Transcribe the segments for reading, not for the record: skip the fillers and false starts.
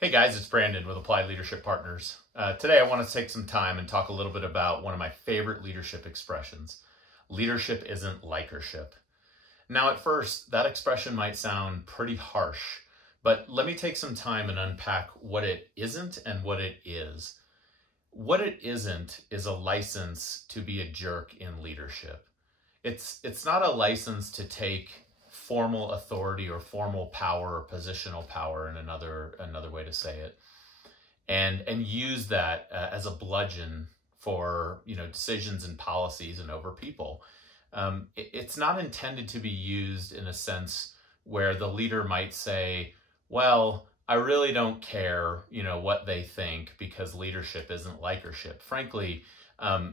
Hey guys, it's Brandon with Applied Leadership Partners. Today I want to take some time and talk a little bit about one of my favorite leadership expressions. Leadership isn't likership. Now at first, that expression might sound pretty harsh, but let me take some time and unpack what it isn't and what it is. What it isn't is a license to be a jerk in leadership. It's not a license to take formal authority or formal power or positional power in another way to say it, and use that as a bludgeon for decisions and policies and over people. It's not intended to be used in a sense where the leader might say, well, I really don't care what they think because leadership isn't likership. Frankly,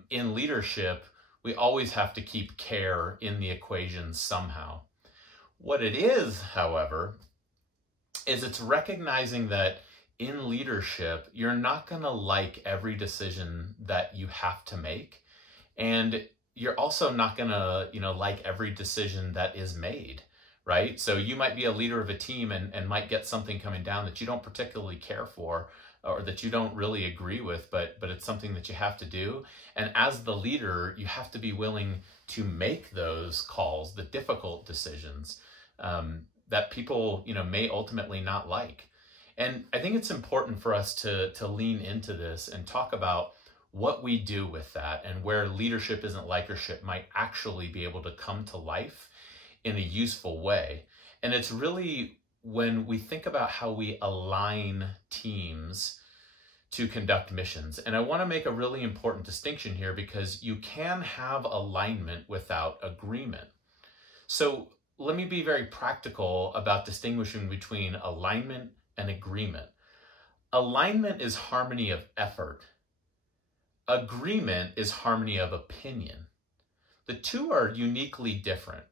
in leadership we always have to keep care in the equation somehow. What it is, however, is it's recognizing that in leadership, you're not going to like every decision that you have to make. And you're also not going to, like every decision that is made, right? So you might be a leader of a team and might get something coming down that you don't particularly care for or that you don't really agree with, but it's something that you have to do. And as the leader, you have to be willing to make those calls, the difficult decisions that people, may ultimately not like. And I think it's important for us to lean into this and talk about what we do with that and where leadership isn't likership might actually be able to come to life in a useful way. And it's really when we think about how we align teams to conduct missions. And I want to make a really important distinction here because you can have alignment without agreement. So let me be very practical about distinguishing between alignment and agreement. Alignment is harmony of effort. Agreement is harmony of opinion. The two are uniquely different.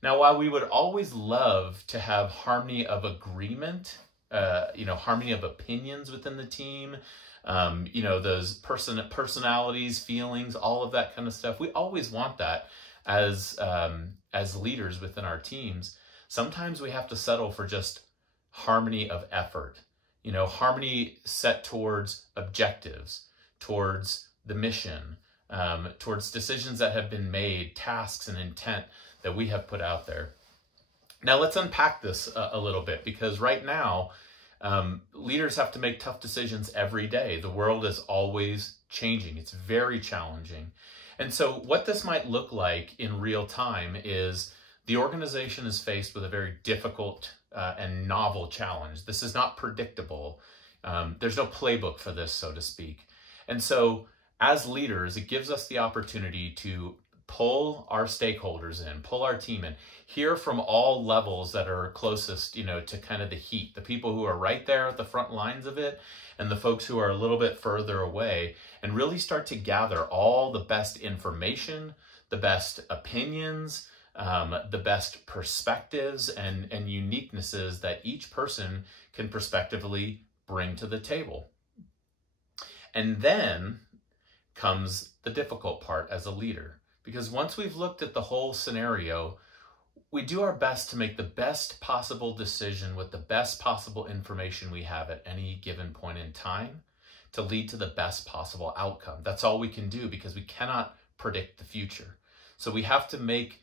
Now, while we would always love to have harmony of agreement, harmony of opinions within the team, those personalities, feelings, all of that kind of stuff, we always want that as leaders within our teams. Sometimes we have to settle for just harmony of effort, harmony set towards objectives, towards the mission, towards decisions that have been made, tasks and intent that we have put out there. Now let's unpack this a little bit, because right now leaders have to make tough decisions every day. The world is always changing. It's very challenging. And so what this might look like in real time is the organization is faced with a very difficult and novel challenge. This is not predictable. There's no playbook for this, so to speak. And so as leaders, it gives us the opportunity to pull our stakeholders in, pull our team in, hear from all levels that are closest, to kind of the heat, the people who are right there at the front lines of it, and the folks who are a little bit further away, and really start to gather all the best information, the best opinions, the best perspectives and uniquenesses that each person can prospectively bring to the table. And then comes the difficult part as a leader, because once we've looked at the whole scenario, we do our best to make the best possible decision with the best possible information we have at any given point in time to lead to the best possible outcome. That's all we can do, because we cannot predict the future. So we have to make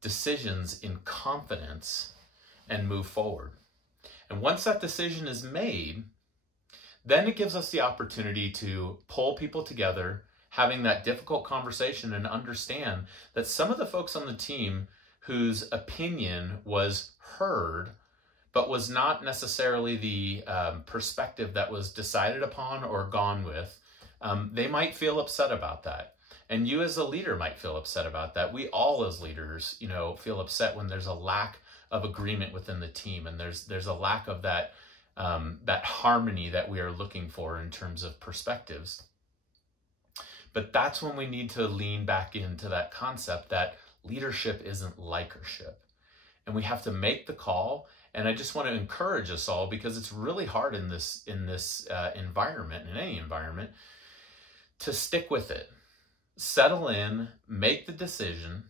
decisions in confidence and move forward. And once that decision is made, then it gives us the opportunity to pull people together, having that difficult conversation, and understand that some of the folks on the team whose opinion was heard, but was not necessarily the perspective that was decided upon or gone with, they might feel upset about that. And you as a leader might feel upset about that. We all as leaders, feel upset when there's a lack of agreement within the team, and there's a lack of that harmony that we are looking for in terms of perspectives. But that's when we need to lean back into that concept that leadership isn't likership. And we have to make the call. And I just want to encourage us all, because it's really hard in this environment, in any environment, to stick with it. Settle in, make the decision,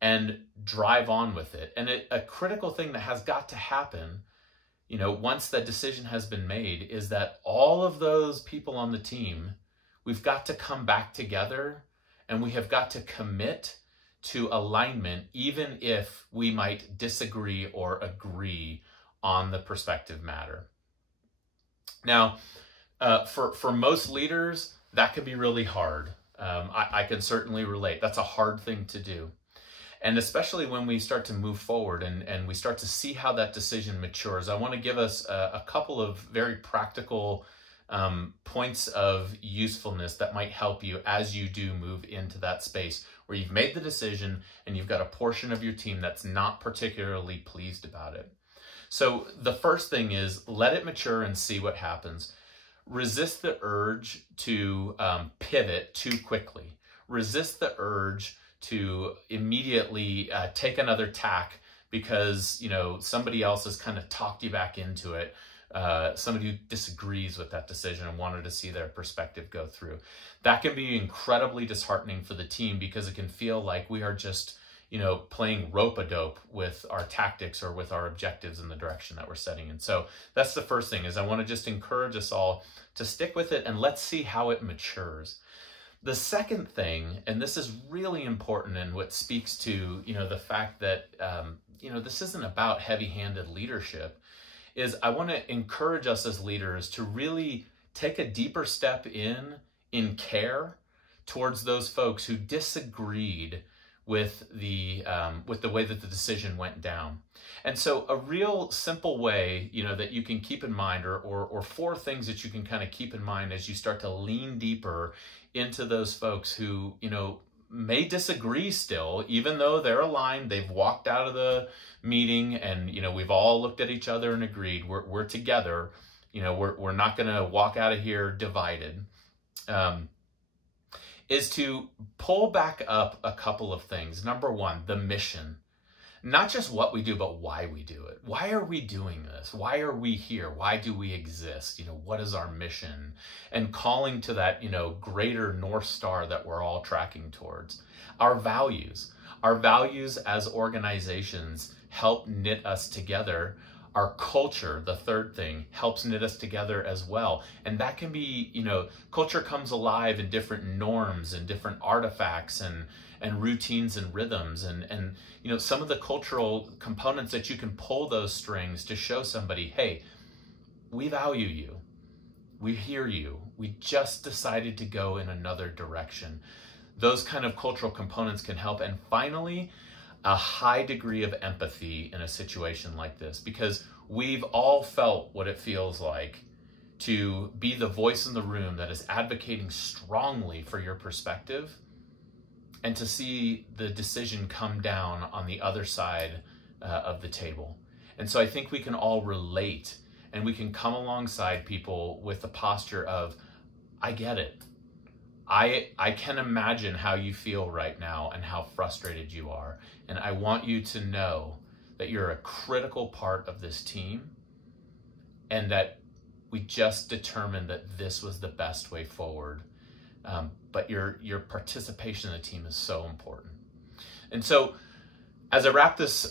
and drive on with it. And a critical thing that has got to happen, once that decision has been made, is that all of those people on the team, we've got to come back together and we have got to commit to alignment, even if we might disagree or agree on the prospective matter. Now, for most leaders, that can be really hard. I can certainly relate. That's a hard thing to do. And especially when we start to move forward and we start to see how that decision matures, I want to give us a couple of very practical points of usefulness that might help you as you do move into that space where you've made the decision and you've got a portion of your team that's not particularly pleased about it. So the first thing is let it mature and see what happens. Resist the urge to pivot too quickly. Resist the urge to immediately take another tack because, somebody else has kind of talked you back into it. Somebody who disagrees with that decision and wanted to see their perspective go through. That can be incredibly disheartening for the team because it can feel like we are just, playing rope-a-dope with our tactics or with our objectives in the direction that we're setting. And so that's the first thing is I want to just encourage us all to stick with it and let's see how it matures. The second thing, and this is really important and what speaks to, the fact that, this isn't about heavy-handed leadership, is I want to encourage us as leaders to really take a deeper step in care towards those folks who disagreed with the way that the decision went down. And so a real simple way, that you can keep in mind, or four things that you can kind of keep in mind as you start to lean deeper into those folks who, may disagree still, even though they're aligned, they've walked out of the meeting and, we've all looked at each other and agreed we're together, we're not going to walk out of here divided, is to pull back up a couple of things. Number one, the mission. Not just what we do, but why we do it. Why are we doing this? Why are we here? Why do we exist? What is our mission? And calling to that, greater North Star that we're all tracking towards. Our values as organizations help knit us together. Our culture, the third thing, helps knit us together as well. And that can be, culture comes alive in different norms and different artifacts and routines and rhythms. And some of the cultural components that you can pull those strings to show somebody, hey, we value you. We hear you. We just decided to go in another direction. Those kind of cultural components can help. And finally, a high degree of empathy in a situation like this, because we've all felt what it feels like to be the voice in the room that is advocating strongly for your perspective and to see the decision come down on the other side of the table. And so I think we can all relate and we can come alongside people with the posture of, I get it. I can imagine how you feel right now and how frustrated you are. And I want you to know that you're a critical part of this team and that we just determined that this was the best way forward. But your participation in the team is so important. And so as I wrap this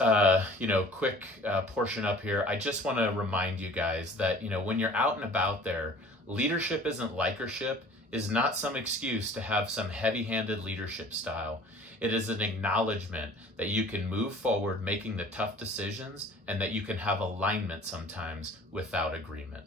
quick portion up here, I just want to remind you guys that, when you're out and about there, leadership isn't likership, is not some excuse to have some heavy-handed leadership style. It is an acknowledgement that you can move forward making the tough decisions and that you can have alignment sometimes without agreement.